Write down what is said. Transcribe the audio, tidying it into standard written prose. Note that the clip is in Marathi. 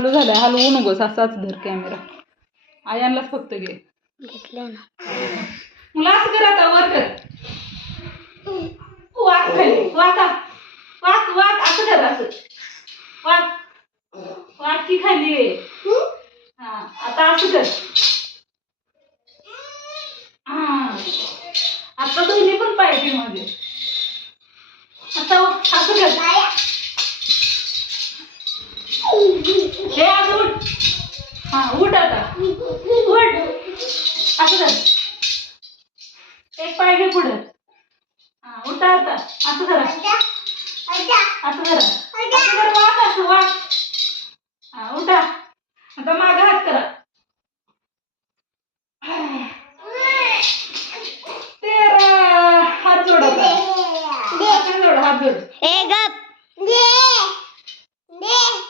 चालू झालाय, हलवू नकोस, असाच धर कॅमेरा. आयांनाच फक्त घे. मुला असं कर, आता वर कर. वाक खाली, वाका वाक वाक, असं कर, असं वाक वाक की खाली. हा, आता असं कर. हा, आता दोन्ही पण पाहिजे मध्ये. आता असं कर. हे आज उठ. हा, उठ आता, उठ. असं कर. एक पाय घे पुढे. हा, उठा आता, असं करा, असं करा, असं कर, वाक, असं वाक. हा, उठा आता.